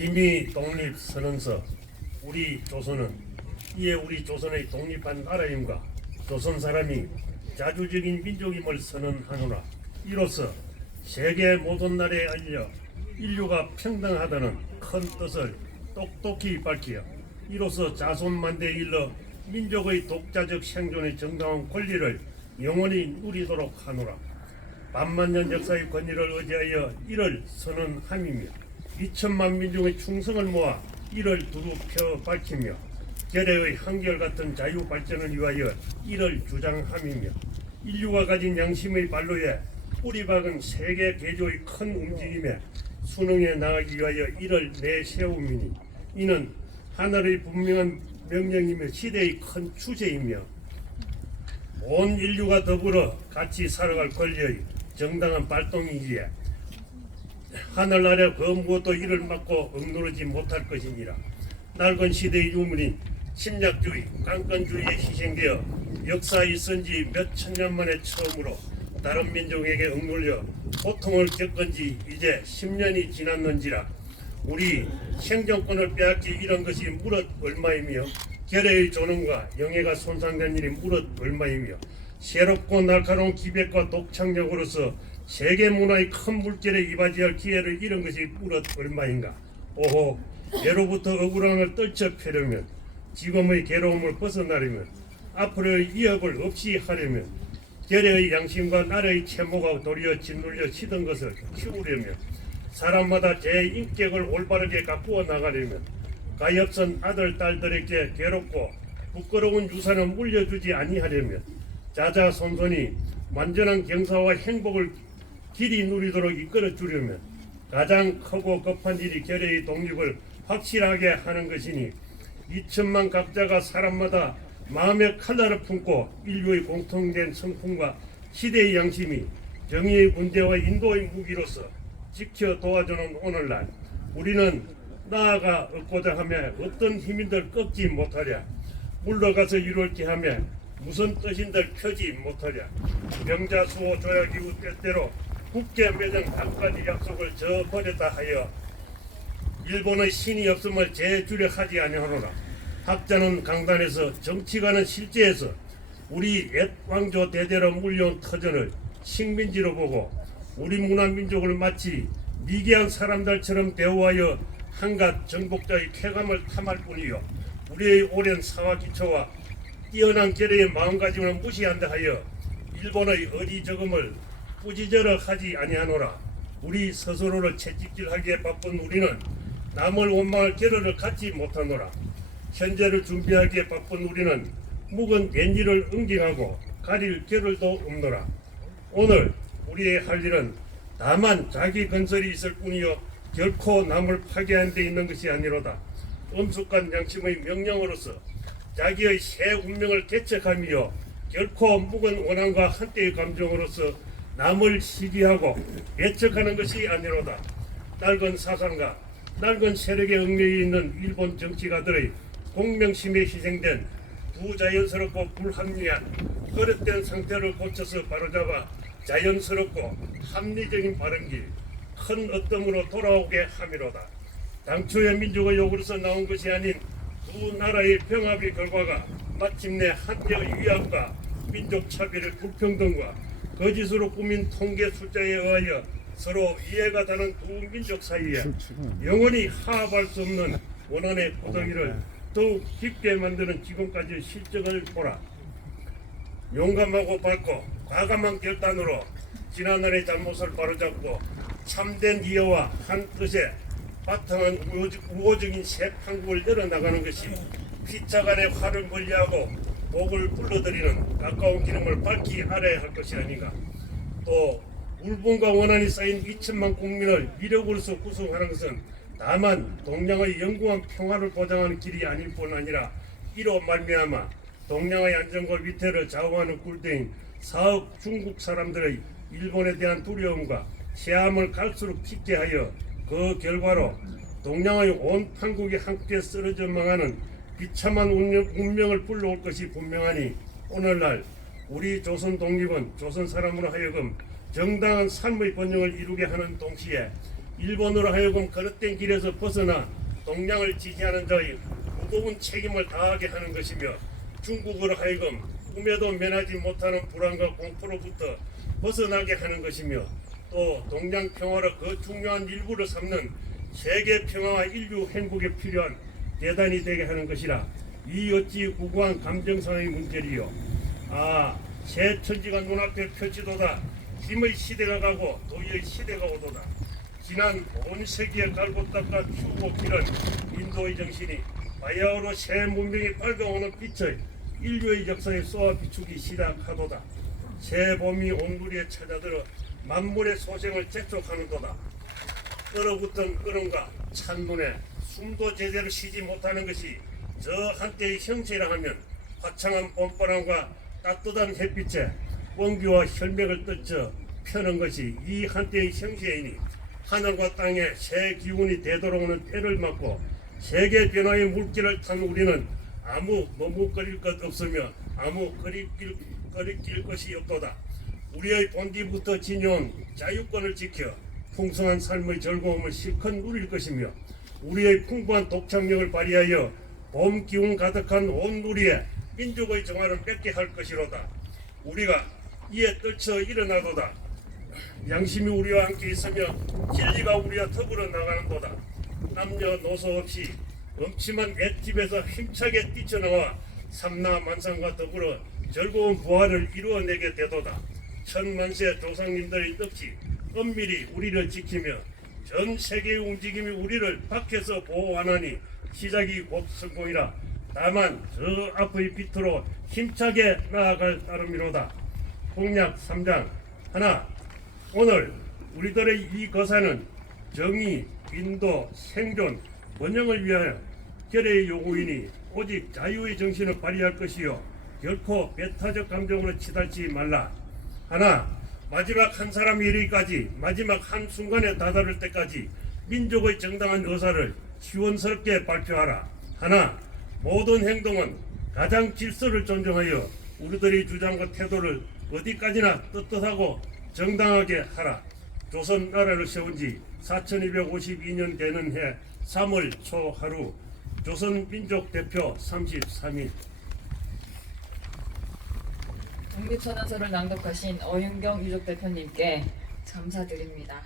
기미 독립선언서 우리 조선은 이에 우리 조선의 독립한 나라임과 조선 사람이 자주적인 민족임을 선언하노라. 이로써 세계 모든 나라에 알려 인류가 평등하다는 큰 뜻을 똑똑히 밝히어 이로써 자손만대에 일러 민족의 독자적 생존의 정당한 권리를 영원히 누리도록 하노라. 반만년 역사의 권위를 의지하여 이를 선언함이며 2천만 민중의 충성을 모아 이를 두루 펴 밝히며 결의의 한결같은 자유 발전을 위하여 이를 주장함이며 인류가 가진 양심의 발로에 뿌리 박은 세계 개조의 큰 움직임에 순응해 나가기 위하여 이를 내세움이니 이는 하늘의 분명한 명령이며 시대의 큰 추세이며 온 인류가 더불어 같이 살아갈 권리의 정당한 발동이기에 하늘 아래 그 무엇도 이를 막고 억누르지 못할 것이니라. 낡은 시대의 유물인 침략주의, 강권주의에 희생되어 역사에 있은 지 몇 천년 만에 처음으로 다른 민족에게 억눌려 고통을 겪은 지 이제 10년이 지났는지라. 우리 생존권을 빼앗기 이런 것이 무릇 얼마이며 결의의 존엄과 영예가 손상된 일이 무릇 얼마이며 새롭고 날카로운 기백과 독창력으로서 세계 문화의 큰 물결에 이바지할 기회를 잃은 것이 무릇 얼마인가. 오호, 예로부터 억울함을 떨쳐펴려면 지금의 괴로움을 벗어나려면 앞으로의 위협을 없이 하려면 결의의 양심과 나라의 채모가 도리어 짓눌려 치던 것을 키우려면 사람마다 제 인격을 올바르게 가꾸어 나가려면 가엾은 아들 딸들에게 괴롭고 부끄러운 유산을 물려주지 아니하려면 자자손손이 완전한 경사와 행복을 길이 누리도록 이끌어 주려면 가장 크고 급한 일이 결의의 독립을 확실하게 하는 것이니 2천만 각자가 사람마다 마음의 칼날을 품고 인류의 공통된 성품과 시대의 양심이 정의의 문제와 인도의 무기로서 지켜 도와주는 오늘날 우리는 나아가 얻고자 하며 어떤 힘인들 꺾지 못하랴. 물러가서 이룰게 하며 무슨 뜻인들 펴지 못하랴. 명자수호 조약 이후 때때로 국제 맺은 각가지 약속을 저버렸다 하여 일본의 신이 없음을 재주력하지 아니하노라. 학자는 강단에서 정치가는 실제에서 우리 옛 왕조 대대로 물려온 터전을 식민지로 보고 우리 문화민족을 마치 미개한 사람들처럼 대우하여 한갓 정복자의 쾌감을 탐할 뿐이요 우리의 오랜 사화 기초와 뛰어난 결의의 마음가짐을 무시한다 하여 일본의 어리석음을 꾸짖으러 하지 아니하노라. 우리 스스로를 채찍질하기에 바쁜 우리는 남을 원망할 겨를을 갖지 못하노라. 현재를 준비하기에 바쁜 우리는 묵은 옛일을 응징하고 가릴 겨를도 없노라. 오늘 우리의 할 일은 다만 자기 건설이 있을 뿐이요 결코 남을 파괴하는 데 있는 것이 아니로다. 엄숙한 양심의 명령으로서 자기의 새 운명을 개척하며 결코 묵은 원한과 한때의 감정으로서 남을 시기하고 배척하는 것이 아니로다. 낡은 사상과 낡은 세력에 얽매여 있는 일본 정치가들의 공명심에 희생된 부자연스럽고 불합리한 거릇된 상태를 고쳐서 바로잡아 자연스럽고 합리적인 발언길 큰 어뜸으로 돌아오게 함이로다. 당초의 민족의 요구로서 나온 것이 아닌 두 나라의 병합의 결과가 마침내 한때의 위압과 민족 차별의 불평등과 거짓으로 꾸민 통계 숫자에 의하여 서로 이해가 다른 두 민족 사이에 영원히 화합할 수 없는 원한의 고덩이를 더욱 깊게 만드는 지금까지의 실정을 보라. 용감하고 밝고 과감한 결단으로 지난날의 잘못을 바로잡고 참된 이해와 한 뜻에 바탕한 우호적인 새 한국을 열어나가는 것이 피차간의 화를 멀리하고 복을 불러들이는 가까운 기름을 밝히 알아야 할 것이 아닌가. 또 울분과 원한이 쌓인 2천만 국민을 위력으로서 구성하는 것은 다만 동양의 영구한 평화를 보장하는 길이 아닐 뿐 아니라 이로 말미암아 동양의 안정과 위태를 좌우하는 굴대인 사억 중국 사람들의 일본에 대한 두려움과 시함을 갈수록 깊게 하여 그 결과로 동양의 온 판국이 함께 쓰러져 망하는 비참한 운명을 불러올 것이 분명하니 오늘날 우리 조선 독립은 조선 사람으로 하여금 정당한 삶의 번영을 이루게 하는 동시에 일본으로 하여금 거릇된 길에서 벗어나 동양을 지지하는 자의 무거운 책임을 다하게 하는 것이며 중국으로 하여금 꿈에도 면하지 못하는 불안과 공포로부터 벗어나게 하는 것이며 또 동양 평화로 그 중요한 일부를 삼는 세계 평화와 인류 행복에 필요한 대단이 되게 하는 것이라. 이 어찌 구구한 감정상의 문제리요. 새 천지가 눈앞에 펼치도다. 힘의 시대가 가고 도의의 시대가 오도다. 지난 온 세기에 갈고 닦아 키우고 기른 인도의 정신이 바야흐로 새 문명이 밝아오는 빛을 인류의 역사에 쏘아 비추기 시작하도다. 새 봄이 온누리에 찾아들어 만물의 소생을 재촉하는도다. 얼어붙은 얼음과 찬눈에 숨도 제대로 쉬지 못하는 것이 저 한때의 형체라 하면 화창한 봄바람과 따뜻한 햇빛에 원기와 혈맥을 떨쳐 펴는 것이 이 한때의 형체이니 하늘과 땅에 새 기운이 되돌아오는 때를 맞고 세계 변화의 물길을 탄 우리는 아무 머뭇거릴 것 없으며 아무 거리낄 것이 없도다. 우리의 본디부터 지녀온 자유권을 지켜 풍성한 삶의 즐거움을 실컷 누릴 것이며 우리의 풍부한 독창력을 발휘하여 봄 기운 가득한 온 누리에 민족의 정화를 맺게 할 것이로다. 우리가 이에 떨쳐 일어나도다. 양심이 우리와 함께 있으며 진리가 우리와 더불어 나가는도다. 남녀노소 없이 엄침한 맷집에서 힘차게 뛰쳐나와 삼라만상과 더불어 즐거운 부활을 이루어내게 되도다. 천만세 조상님들의 뜻이 엄밀히 우리를 지키며 전 세계의 움직임이 우리를 밖에서 보호하나니 시작이 곧 성공이라. 다만 저 앞의 빛으로 힘차게 나아갈 따름이로다. 공약 3장 하나. 오늘 우리들의 이 거사는 정의, 인도, 생존, 번영을 위하여 결의의 요구이니 오직 자유의 정신을 발휘할 것이요 결코 배타적 감정으로 치달지 말라. 하나. 마지막 한 사람이 이르기까지, 마지막 한 순간에 다다를 때까지 민족의 정당한 의사를 시원스럽게 발표하라. 하나. 모든 행동은 가장 질서를 존중하여 우리들의 주장과 태도를 어디까지나 떳떳하고 정당하게 하라. 조선 나라를 세운 지 4252년 되는 해 3월 초 하루. 조선 민족 대표 33인. 독립선언서를 낭독하신 어윤경 유족 대표님께 감사드립니다.